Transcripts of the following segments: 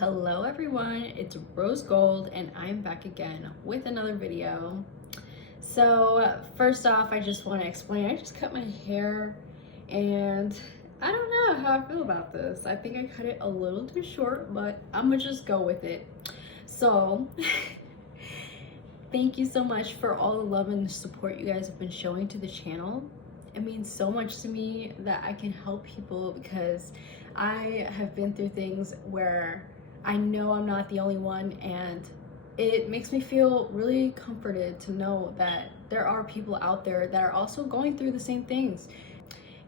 Hello everyone, it's Rose Gold and I'm back again with another video. So first off, I just want to explain, I just cut my hair and I don't know how I feel about this. I think I cut it a little too short, but I'm gonna just go with it. So thank you so much for all the love and support you guys have been showing to the channel. It means so much to me that I can help people because I have been through things where I know I'm not the only one, and it makes me feel really comforted to know that there are people out there that are also going through the same things,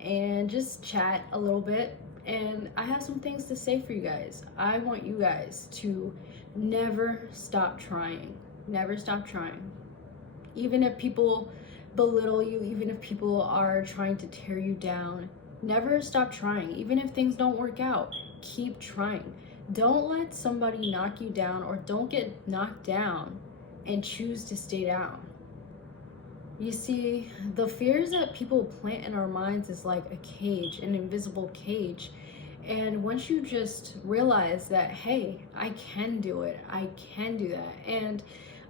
and just chat a little bit. And I have some things to say for you guys. I want you guys to never stop trying. Never stop trying. Even if people belittle you, even if people are trying to tear you down, never stop trying. Even if things don't work out, keep trying. Don't let somebody knock you down, or don't get knocked down and choose to stay down. You see, the fears that people plant in our minds is like a cage, an invisible cage. And once you just realize that, hey, I can do it, I can do that, and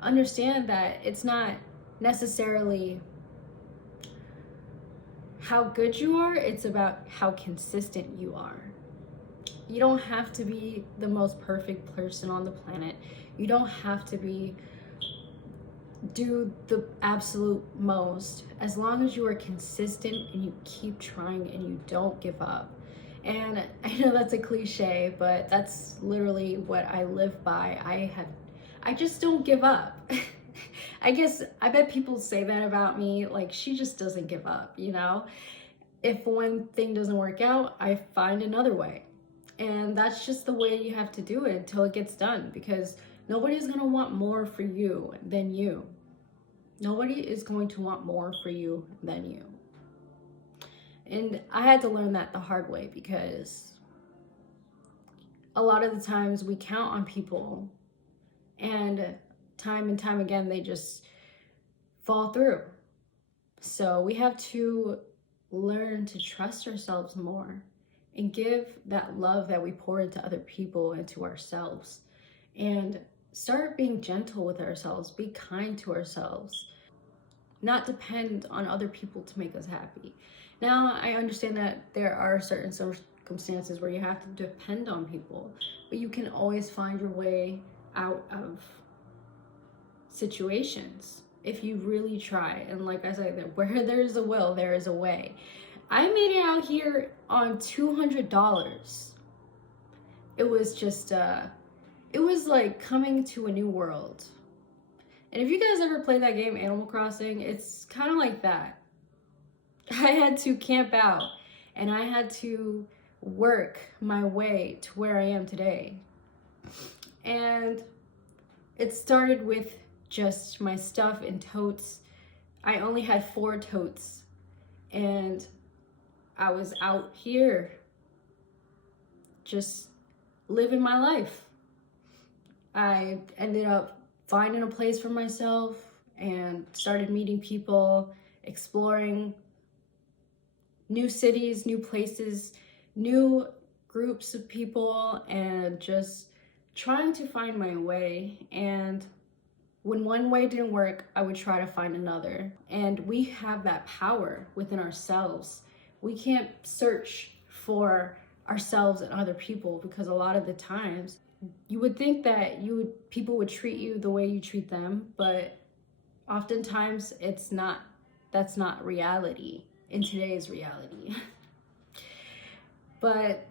understand that it's not necessarily how good you are, it's about how consistent you are. You don't have to be the most perfect person on the planet. You don't have to do the absolute most, as long as you are consistent and you keep trying and you don't give up. And I know that's a cliche, but that's literally what I live by. I just don't give up. I bet people say that about me, like, she just doesn't give up, you know? If one thing doesn't work out, I find another way. And that's just the way you have to do it until it gets done, because nobody's gonna want more for you than you. Nobody is going to want more for you than you. And I had to learn that the hard way, because a lot of the times we count on people, and time again they just fall through. So we have to learn to trust ourselves more and give that love that we pour into other people and to ourselves, and start being gentle with ourselves, be kind to ourselves, not depend on other people to make us happy. Now, I understand that there are certain circumstances where you have to depend on people, but you can always find your way out of situations if you really try. And like I said, where there's a will, there is a way. I made it out here on $200. It was just, it was like coming to a new world. And if you guys ever played that game, Animal Crossing, it's kind of like that. I had to camp out and I had to work my way to where I am today. And it started with just my stuff in totes. I only had 4 totes, and I was out here just living my life. I ended up finding a place for myself and started meeting people, exploring new cities, new places, new groups of people, and just trying to find my way. And when one way didn't work, I would try to find another. And we have that power within ourselves. We can't search for ourselves and other people, because a lot of the times you would think that people would treat you the way you treat them, but oftentimes that's not reality in today's reality. But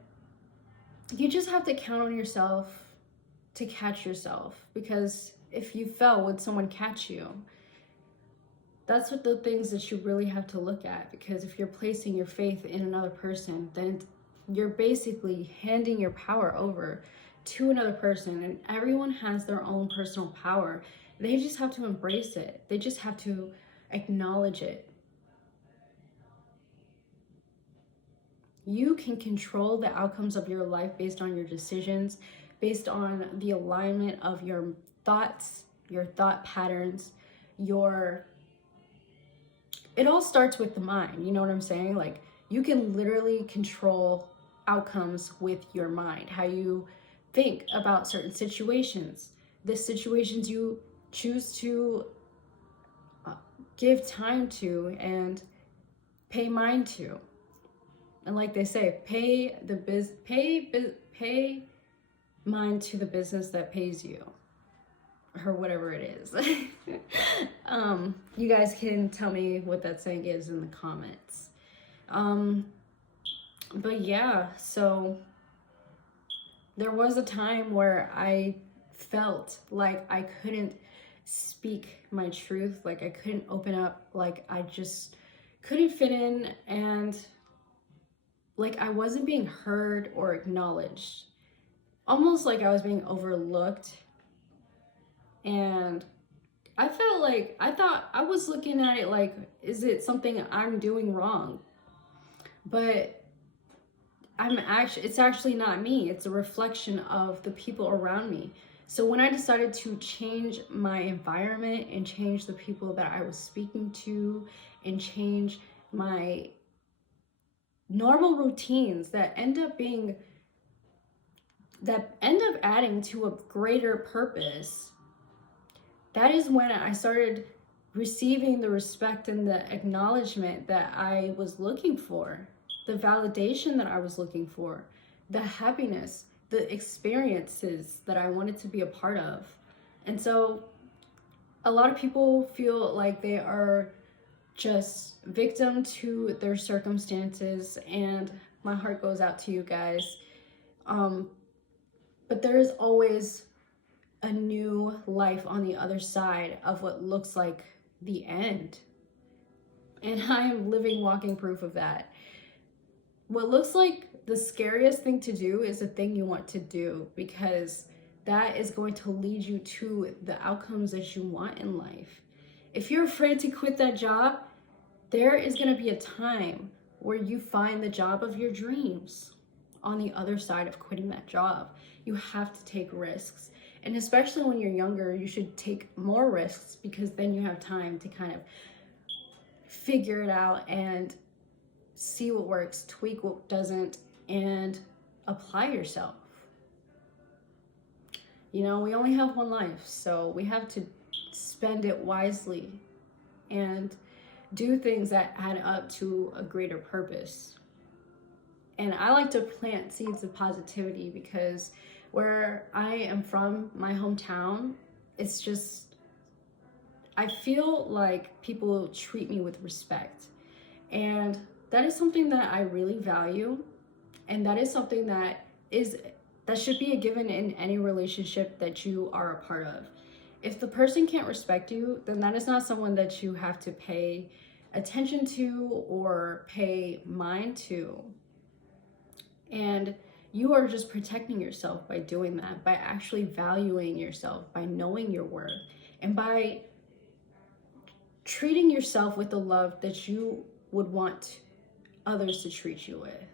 you just have to count on yourself to catch yourself, because if you fell, would someone catch you? That's what the things that you really have to look at, because if you're placing your faith in another person, then you're basically handing your power over to another person. And everyone has their own personal power. They just have to embrace it. They just have to acknowledge it. You can control the outcomes of your life based on your decisions, based on the alignment of your thoughts, your thought patterns, it all starts with the mind, you know what I'm saying? Like, you can literally control outcomes with your mind, how you think about certain situations, the situations you choose to give time to and pay mind to. And like they say, pay mind to the business that pays you, or whatever it is. You guys can tell me what that saying is in the comments. But yeah, so there was a time where I felt like I couldn't speak my truth, like I couldn't open up, like I just couldn't fit in, and like I wasn't being heard or acknowledged. Almost like I was being overlooked. And I felt like, I thought I was looking at it like, is it something I'm doing wrong? But it's actually not me. It's a reflection of the people around me. So when I decided to change my environment and change the people that I was speaking to and change my normal routines that end up adding to a greater purpose, that is when I started receiving the respect and the acknowledgement that I was looking for, the validation that I was looking for, the happiness, the experiences that I wanted to be a part of. And so a lot of people feel like they are just victim to their circumstances, and my heart goes out to you guys. But there is always a new life on the other side of what looks like the end. And I am living, walking proof of that. What looks like the scariest thing to do is the thing you want to do, because that is going to lead you to the outcomes that you want in life. If you're afraid to quit that job, there is going to be a time where you find the job of your dreams on the other side of quitting that job. You have to take risks. And especially when you're younger, you should take more risks, because then you have time to kind of figure it out and see what works, tweak what doesn't, and apply yourself. You know, we only have one life, so we have to spend it wisely and do things that add up to a greater purpose. And I like to plant seeds of positivity, because where I am from, my hometown, it's just, I feel like people treat me with respect. And that is something that I really value. And that is something that should be a given in any relationship that you are a part of. If the person can't respect you, then that is not someone that you have to pay attention to or pay mind to. And you are just protecting yourself by doing that, by actually valuing yourself, by knowing your worth, and by treating yourself with the love that you would want others to treat you with.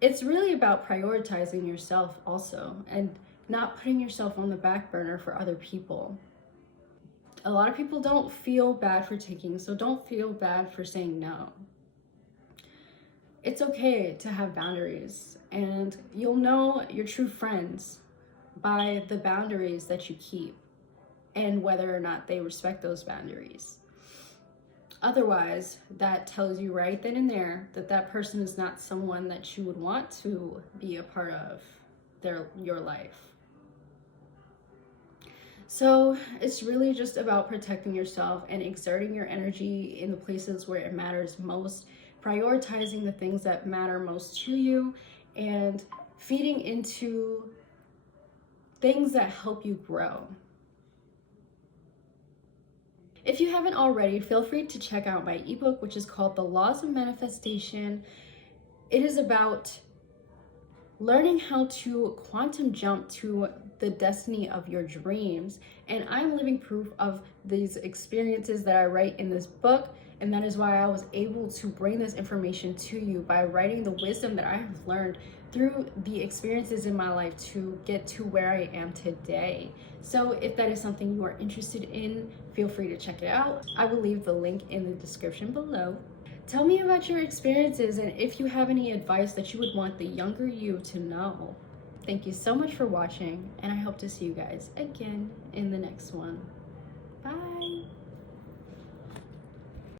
It's really about prioritizing yourself also, and not putting yourself on the back burner for other people. A lot of people don't feel bad for taking, so don't feel bad for saying no. It's okay to have boundaries, and you'll know your true friends by the boundaries that you keep and whether or not they respect those boundaries. Otherwise, that tells you right then and there that that person is not someone that you would want to be a part of your life. So it's really just about protecting yourself and exerting your energy in the places where it matters most, prioritizing the things that matter most to you, and feeding into things that help you grow. If you haven't already, feel free to check out my ebook, which is called The Laws of Manifestation. It is about learning how to quantum jump to the destiny of your dreams. And I'm living proof of these experiences that I write in this book. And that is why I was able to bring this information to you by writing the wisdom that I have learned through the experiences in my life to get to where I am today. So if that is something you are interested in, feel free to check it out. I will leave the link in the description below. Tell me about your experiences and if you have any advice that you would want the younger you to know. Thank you so much for watching, and I hope to see you guys again in the next one. Bye.